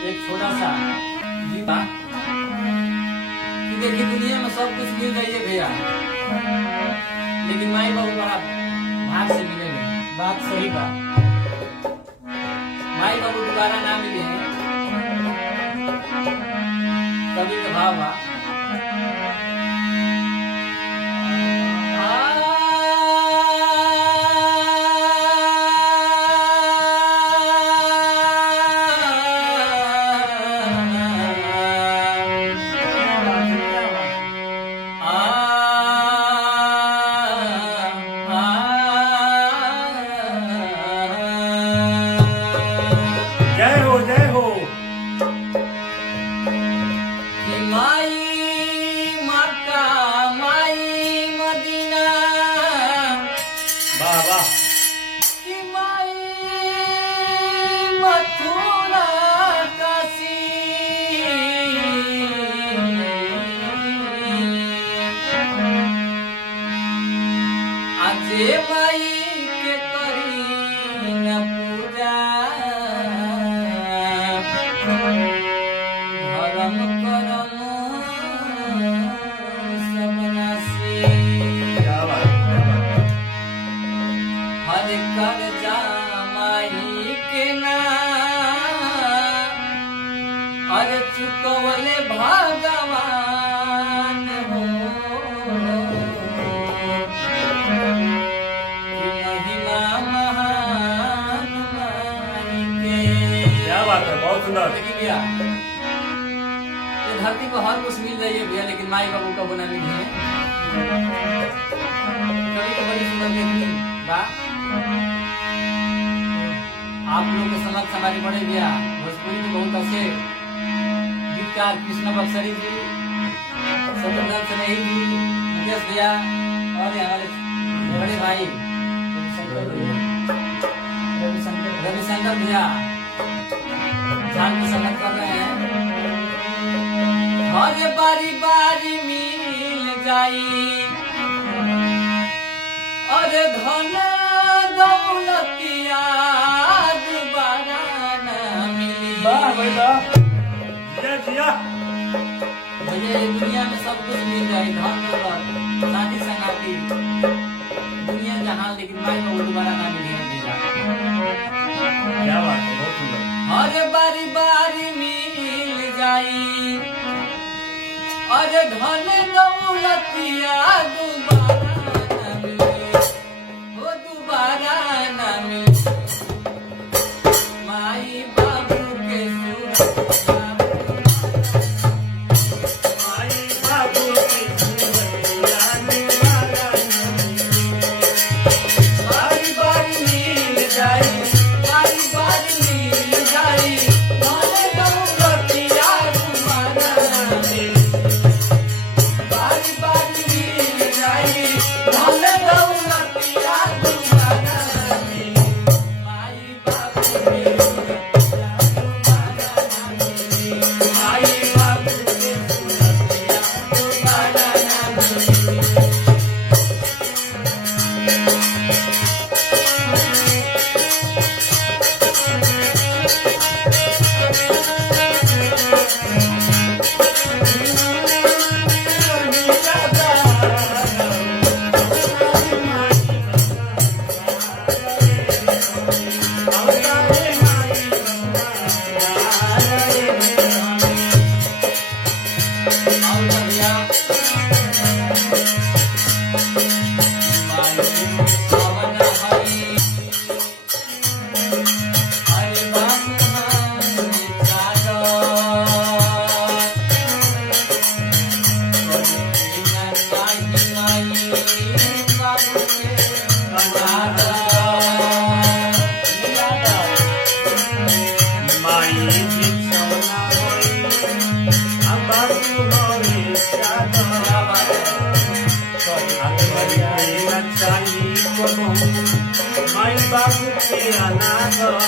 एक छोटा सा गीता कि देखिए दुनिया में सब कुछ मिल जाइए भैया, लेकिन माई बाबू बड़ा भाग से मिले नहीं। बात सही बा। माई बाबू दोबारा ना मिले हैं, कभी का भाव बा। जय हो जय हो। कि माई मक्का माई मदीना, वाह वाह। कि माई मथुरा काशी, आजे माई के करी न पूजा, धर्म करम सब नासी। क्या बात क्या बात। हर कर जा माई के नाम, हर चुकवले भगवान हो। कि महिमा महान माई के। क्या बात है, बहुत सुंदर। देखिए भैया, ये धरती को हर कुछ मिल रही है भैया, लेकिन माई बाबू का बना मिली है। कभी तो बड़ी सुंदर लेखनी बा। आप लोग के समझ हमारी बड़े भैया भोजपुरी के बहुत अच्छे गीतकार कृष्ण बक्सरी जी, शत्रुघ्न सनेही जी, मुकेश भैया और हमारे बड़े भाई रविशंकर भैया जान की समझ कर रहे हैं। हर बारी बारी मिल जाई और धन दौलतिया दोबारा न मिली। वाह भाई वाह। जय जिया। भैया ये दुनिया में सब कुछ मिल जाए, धन दौलत शादी संगाती दुनिया जहां, लेकिन माई बाबू दोबारा ना मिली है भैया। क्या बात है, बहुत सुंदर। हर बारी बारी मिल जाई और धन दौलतिया दोबारा न मिली, वो दोबारा न मिली। माई बाबू के सुरतिया, माई बाबू की सुरतिया निवारा बारी बारी मिल जाई, बारी बारी मिल जाई, धन दौलतिया दोबारा न मिली। बारी बारी मिल जाई, धन दौलतिया दोबारा न मिली। माई बाबू के सुरतिया दोबारा न मिली, माई बाबू के सुरतिया दोबारा न मिली। माई बाबू के अनागर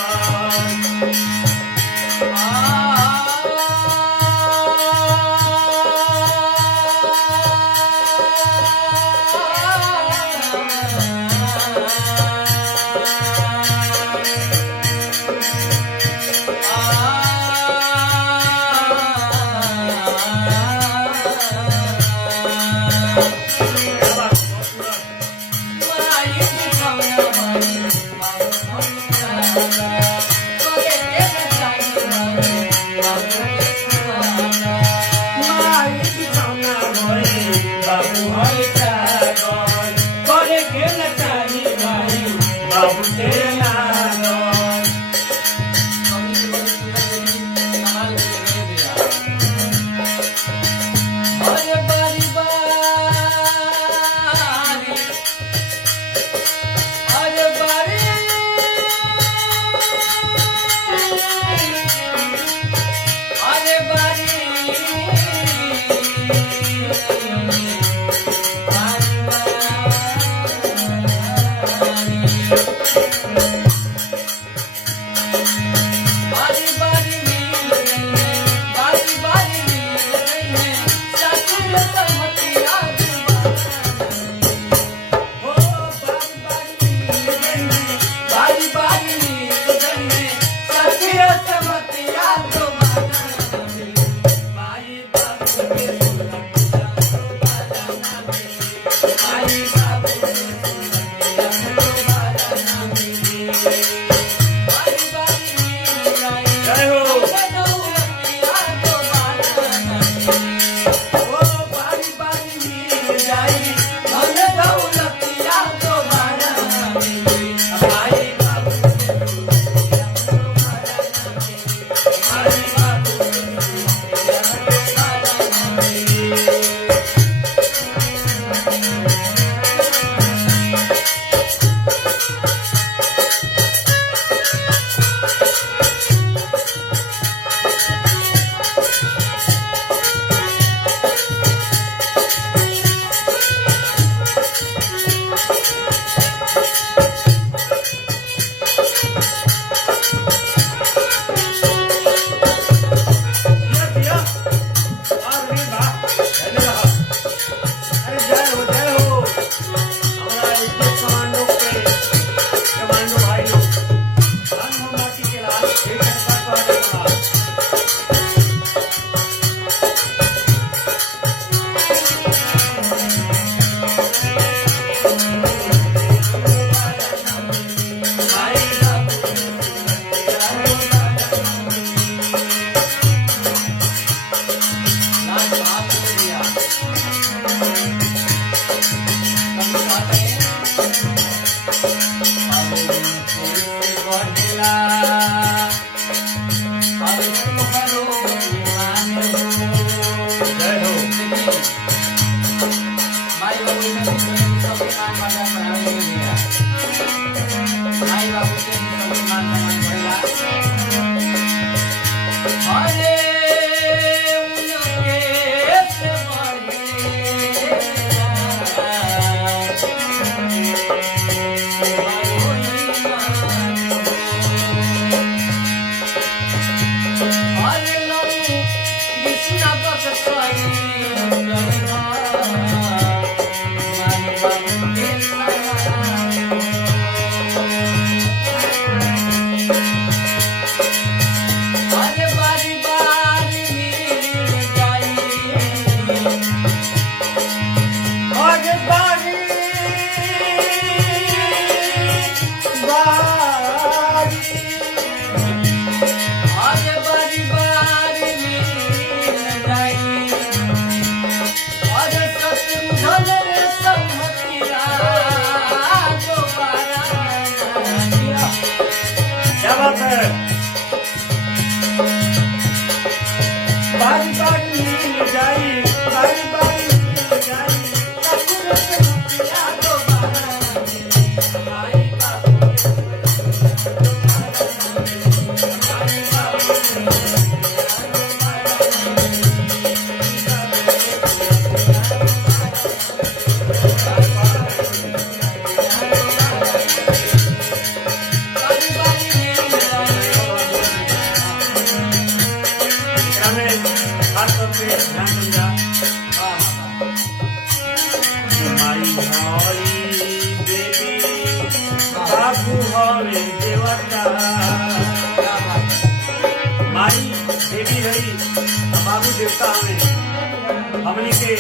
हमने के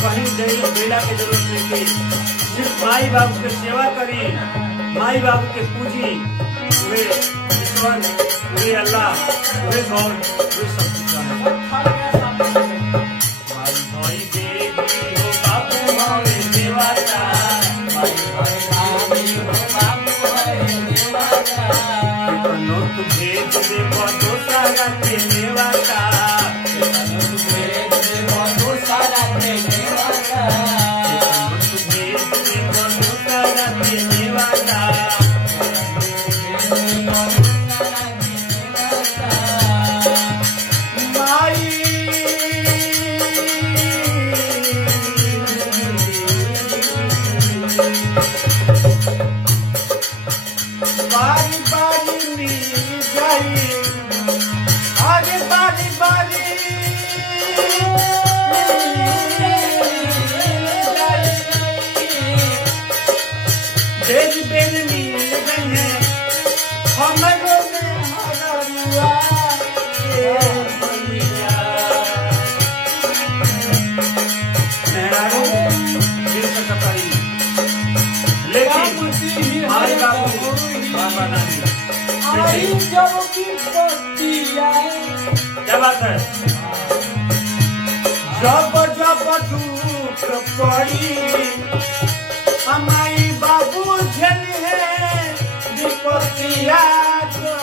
कहीं बेला के जरूरत नहीं के सिर्फ माई बाबू के सेवा करी, माई बाबू के पूजी, वे ईश्वर, वे अल्लाह, वे गॉड, वे सब कुछ माई भाई बेबी हो बाबू हमें देवाता, माई भाई हो बाबू हमें देवाता, इतनो तू भेज दे बहुत सारा के देवाता, बारी बारी मिल जाई, आगे बारी बारी बेज बेज मिल गई है हमरो में हररुआ के भैया मेहरारू दिल से कपाई, लेकिन माई बाबू बाबा नानी क्या बात है, जब जब दुख पड़ी हमारी बाबू झल है विपत्तिया तो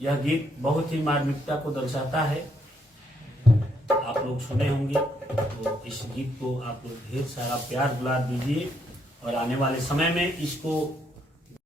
यह गीत बहुत ही मार्मिकता को दर्शाता है, आप लोग सुने होंगे। तो इस गीत को आप लोग ढेर सारा प्यार दुलार दीजिए और आने वाले समय में इसको